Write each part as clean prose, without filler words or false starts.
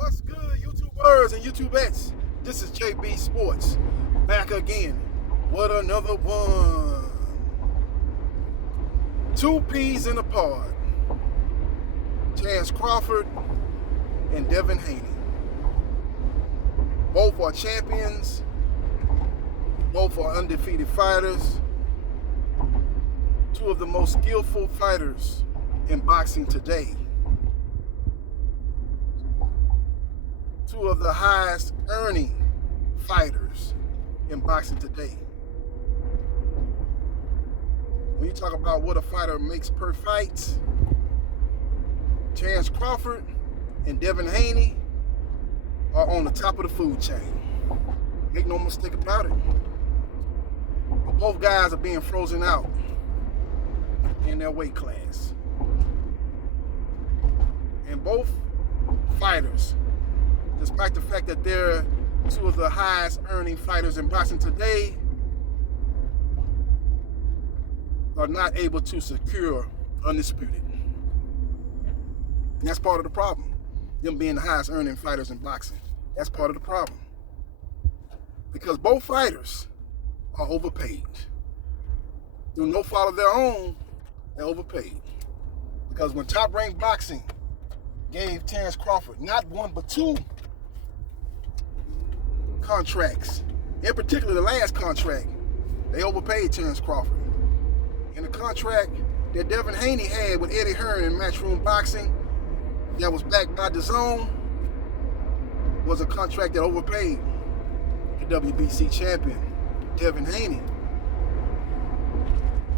What's good, YouTubers and YouTubettes? This is JBsports back again. What another one? Two peas in a pod. Chance Crawford and Devin Haney. Both are champions. Both are undefeated fighters. Two of the most skillful fighters in boxing today. Two of the highest earning fighters in boxing today. When you talk about what a fighter makes per fight, Chance Crawford and Devin Haney are on the top of the food chain. Make no mistake about it. But both guys are being frozen out in their weight class. And both fighters, despite the fact that they're two of the highest earning fighters in boxing today, are not able to secure undisputed. And that's part of the problem. Them being the highest earning fighters in boxing. That's part of the problem. Because both fighters are overpaid. Through no fault of their own, they're overpaid. Because when Top Rank Boxing gave Chance Crawford not one but two contracts, in particular the last contract, they overpaid Chance Crawford. And the contract that Devin Haney had with Eddie Hearn in Matchroom Boxing that was backed by DAZN was a contract that overpaid the WBC champion, Devin Haney.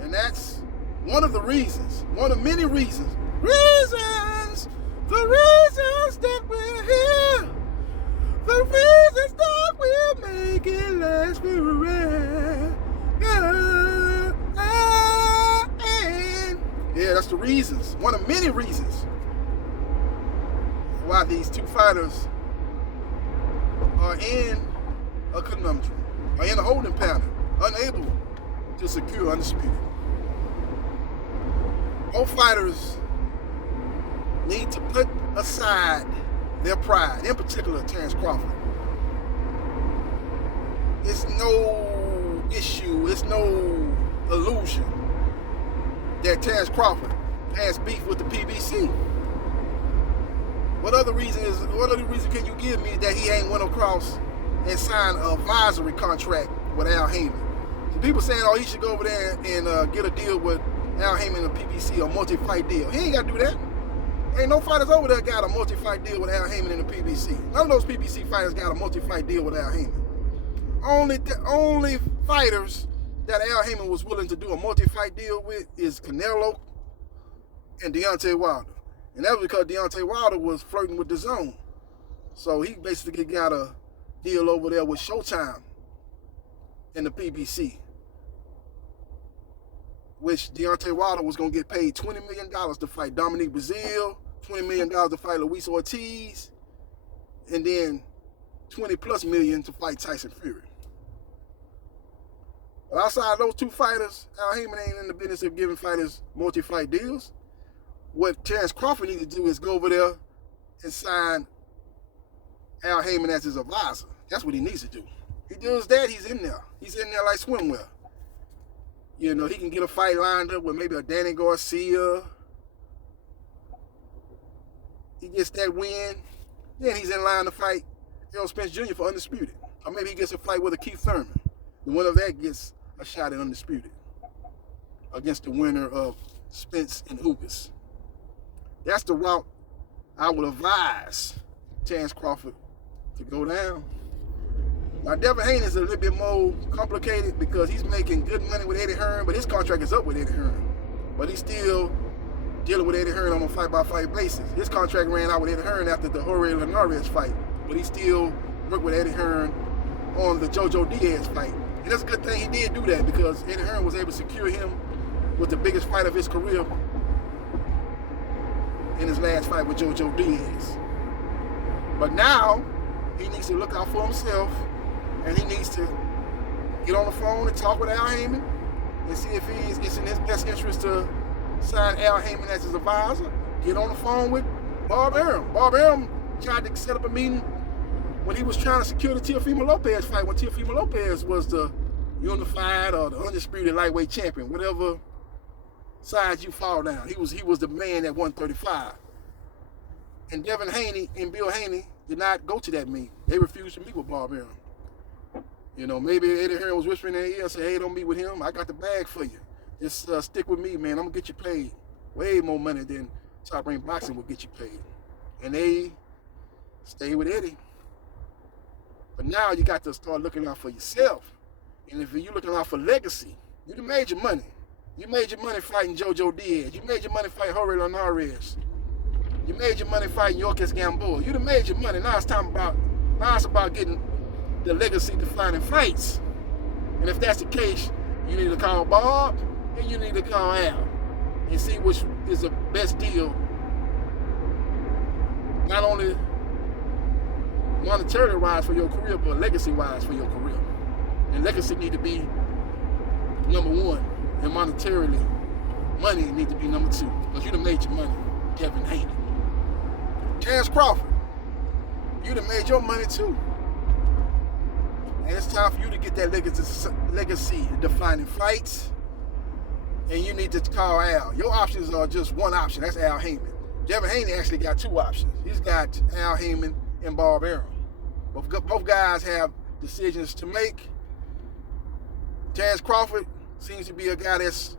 And that's one of the reasons, one of many reasons, the reasons that we're here, the reasons that we'll make it last forever. Yeah, that's the reasons, one of many reasons why these two fighters are in a conundrum, are in a holding pattern, unable to secure undisputed. Both fighters need to put aside their pride, in particular Chance Crawford. It's no issue, it's no illusion that Chance Crawford has beef with the PBC. What other reason can you give me that he ain't went across and signed an advisory contract with Al Haymon? So people saying, oh, he should go over there and get a deal with Al Haymon and the PBC, a multi-fight deal. He ain't got to do that. Ain't no fighters over there got a multi-fight deal with Al Haymon and the PBC. None of those PBC fighters got a multi-fight deal with Al Haymon. Only fighters that Al Haymon was willing to do a multi-fight deal with is Canelo and Deontay Wilder. And that was because Deontay Wilder was flirting with DAZN. So he basically got a deal over there with Showtime and the PBC, which Deontay Wilder was going to get paid $20 million to fight Dominique Brazil, $20 million to fight Luis Ortiz, and then $20+ million to fight Tyson Fury. But outside those two fighters, Al Haymon ain't in the business of giving fighters multi-fight deals. What Chance Crawford needs to do is go over there and sign Al Haymon as his advisor. That's what he needs to do. He does that, he's in there. He's in there like swimwear. You know, he can get a fight lined up with maybe a Danny Garcia. He gets that win. Then he's in line to fight Errol Spence Jr. for undisputed. Or maybe he gets a fight with a Keith Thurman. The winner of that gets a shot at undisputed against the winner of Spence and Hugas. That's the route I would advise Chance Crawford to go down. Now, Devin Haney is a little bit more complicated because he's making good money with Eddie Hearn, but his contract is up with Eddie Hearn. But he's still dealing with Eddie Hearn on a fight-by-fight basis. His contract ran out with Eddie Hearn after the Jorge Linares fight, but he still worked with Eddie Hearn on the Jojo Diaz fight. And that's a good thing he did do that because Eddie Hearn was able to secure him with the biggest fight of his career in his last fight with Jojo Diaz. But now, he needs to look out for himself, and he needs to get on the phone and talk with Al Haymon and see if it's in his best interest to sign Al Haymon as his advisor. Get on the phone with Bob Arum. Bob Arum tried to set up a meeting when he was trying to secure the Teofimo Lopez fight, when Teofimo Lopez was the unified or the undisputed lightweight champion, whatever side you fall down. He was the man at 135. And Devin Haney and Bill Haney did not go to that meeting. They refused to meet with Bob Arum. You know, maybe Eddie Hearn was whispering in their ear and said, hey, don't meet with him. I got the bag for you. Just stick with me, man. I'm going to get you paid way more money than Top Rank Boxing will get you paid. And they stayed with Eddie. But now you got to start looking out for yourself. And if you're looking out for legacy, you done made your money. You made your money fighting Jojo Diaz. You made your money fighting Jorge Linares. You made your money fighting Yorkes Gamboa. You done made your money. Now it's about getting the legacy defining fights. And if that's the case, you need to call Bob and you need to call Al and see which is the best deal, not only monetarily wise for your career, but legacy wise for your career. And legacy need to be number one, and monetarily, money need to be number two, because you done made your money, Devin Haney. Terence Crawford, you done made your money too. And it's time for you to get that legacy defining fights. And you need to call Al. Your options are just one option. That's Al Heyman. Devin Haney actually got two options. He's got Al Heyman and Bob Arum. Both guys have decisions to make. Terence Crawford seems to be a guy that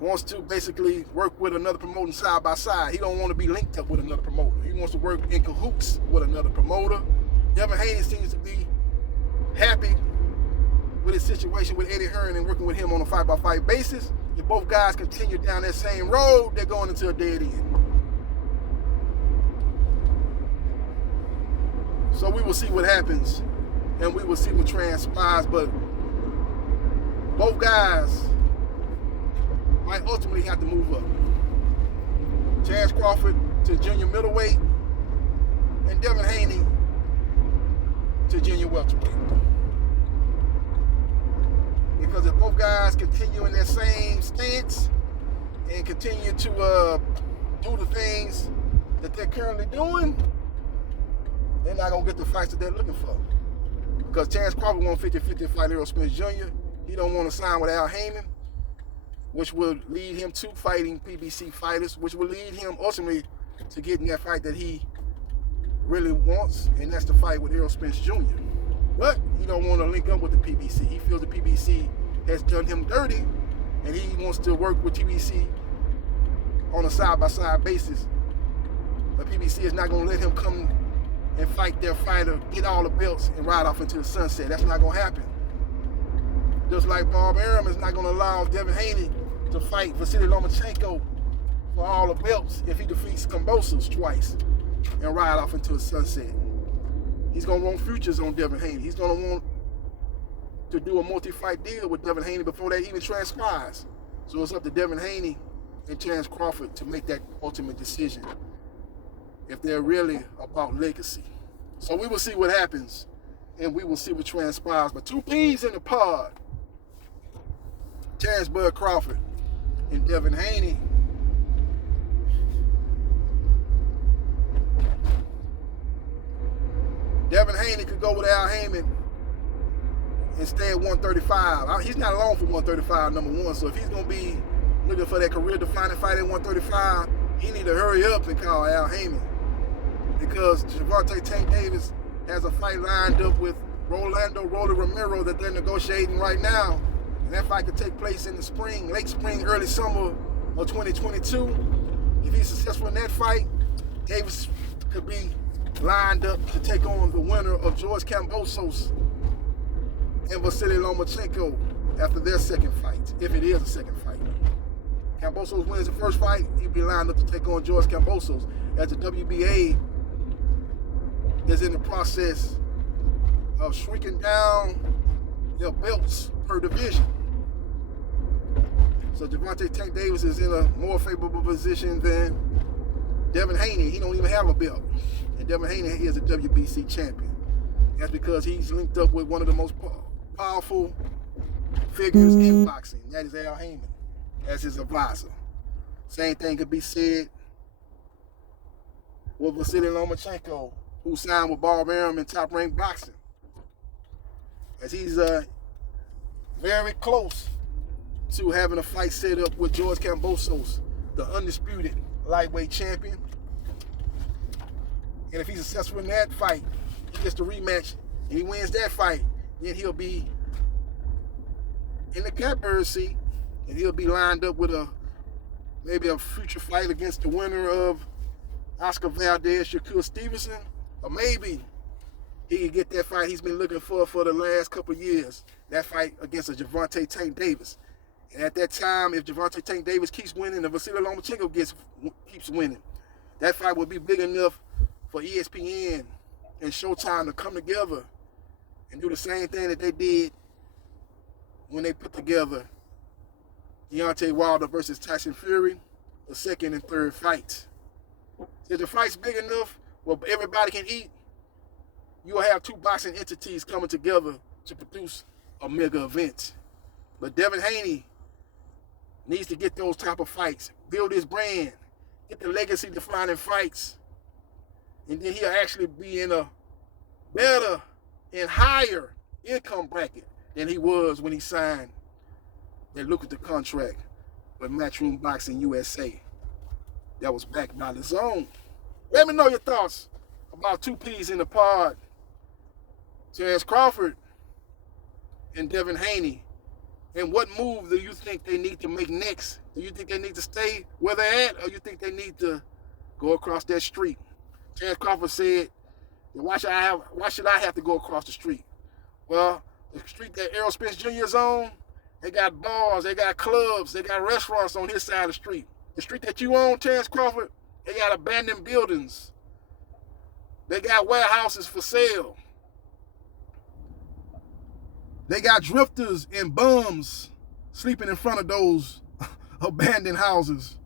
wants to basically work with another promoter side by side. He don't want to be linked up with another promoter. He wants to work in cahoots with another promoter. Devin Haney seems to be happy with his situation with Eddie Hearn and working with him on a fight-by-fight basis. If both guys continue down that same road, they're going into a dead end. So we will see what happens, and we will see what transpires, but both guys might ultimately have to move up. Terence Crawford to junior middleweight, and Devin Haney to junior welterweight. Because if both guys continue in their same stance and continue to do the things that they're currently doing, they're not going to get the fights that they're looking for. Because Terence Crawford won 50-50 fight Errol Spence Jr. He don't want to sign with Al Heyman, which will lead him to fighting PBC fighters, which will lead him ultimately to getting that fight that he really wants, and that's the fight with Errol Spence Jr. But he don't want to link up with the PBC. He feels the PBC has done him dirty, and he wants to work with PBC on a side-by-side basis. But PBC is not going to let him come and fight their fighter, get all the belts, and ride off into the sunset. That's not going to happen. Just like Bob Arum is not going to allow Devin Haney to fight Vasily Lomachenko for all the belts if he defeats Kambosos twice and ride off into the sunset. He's going to want futures on Devin Haney. He's going to want to do a multi-fight deal with Devin Haney before that even transpires. So it's up to Devin Haney and Terence Crawford to make that ultimate decision if they're really about legacy. So we will see what happens, and we will see what transpires. But two peas in the pod, Terence Bud Crawford and Devin Haney. Devin Haney could go with Al Heyman and stay at 135. He's not alone for 135, number one. So if he's going to be looking for that career-defining fight at 135, he need to hurry up and call Al Heyman. Because Gervonta Tank Davis has a fight lined up with Rolando Roller Romero that they're negotiating right now. And that fight could take place in the spring, late spring, early summer of 2022. If he's successful in that fight, Davis could be lined up to take on the winner of George Kambosos and Vasily Lomachenko after their second fight, if it is a second fight. Kambosos wins the first fight, he'll be lined up to take on George Kambosos, as the WBA is in the process of shrinking down their belts per division. So Gervonta Tank Davis is in a more favorable position than Devin Haney. He don't even have a belt. And Devin Haney is a WBC champion. That's because he's linked up with one of the most powerful figures in boxing. That is Al Heyman as his advisor. Same thing could be said with Vasily Lomachenko, who signed with Bob Arum in Top Rank Boxing. As he's very close to having a fight set up with George Kambosos, the undisputed lightweight champion. And if he's successful in that fight, he gets the rematch, and he wins that fight, then he'll be in the catbird seat, and he'll be lined up with maybe a future fight against the winner of Oscar Valdez, Shakur Stevenson, or maybe he can get that fight he's been looking for the last couple of years, that fight against a Gervonta Tank Davis. And at that time, if Gervonta Tank Davis keeps winning and Vasily Lomachenko keeps winning, that fight will be big enough for ESPN and Showtime to come together and do the same thing that they did when they put together Deontay Wilder versus Tyson Fury, the second and third fight. If the fight's big enough where everybody can eat, you'll have two boxing entities coming together to produce a mega event. But Devin Haney needs to get those type of fights, build his brand, get the legacy-defining fights, and then he'll actually be in a better and higher income bracket than he was when he signed that lucrative contract with Matchroom Boxing USA that was backed by the Zone. Let me know your thoughts about two P's in the pod. Terence Crawford and Devin Haney. And what move do you think they need to make next? Do you think they need to stay where they're at, or you think they need to go across that street? Terence Crawford said, why should I have to go across the street? Well, the street that Errol Spence Jr. is on, they got bars, they got clubs, they got restaurants on his side of the street. The street that you own, Terence Crawford, they got abandoned buildings. They got warehouses for sale. They got drifters and bums sleeping in front of those abandoned houses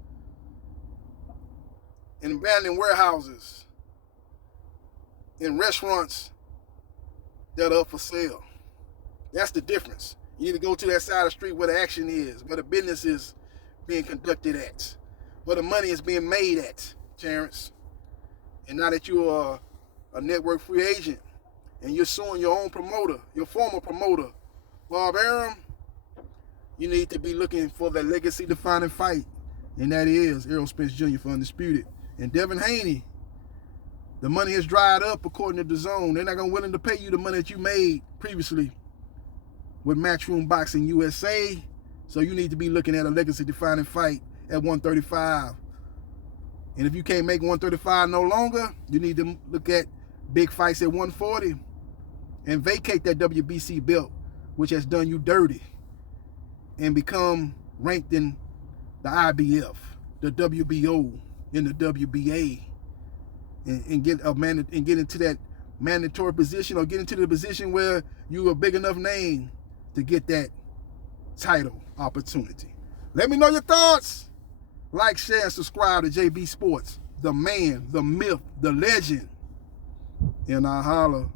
and abandoned warehouses and restaurants that are up for sale. That's the difference. You need to go to that side of the street where the action is, where the business is being conducted at, where the money is being made at, Terrence. And now that you are a network free agent and you're suing your own promoter, your former promoter, Bob Arum, you need to be looking for the legacy-defining fight, and that is Errol Spence Jr. for Undisputed. And Devin Haney, the money has dried up according to the Zone. They're not going to be willing to pay you the money that you made previously with Matchroom Boxing USA, so you need to be looking at a legacy-defining fight at 135. And if you can't make 135 no longer, you need to look at big fights at 140 and vacate that WBC belt, which has done you dirty, and become ranked in the IBF, the WBO, in the WBA, and get into that mandatory position, or get into the position where you're a big enough name to get that title opportunity. Let me know your thoughts. Like, share, and subscribe to JB Sports, the man, the myth, the legend. And I holla.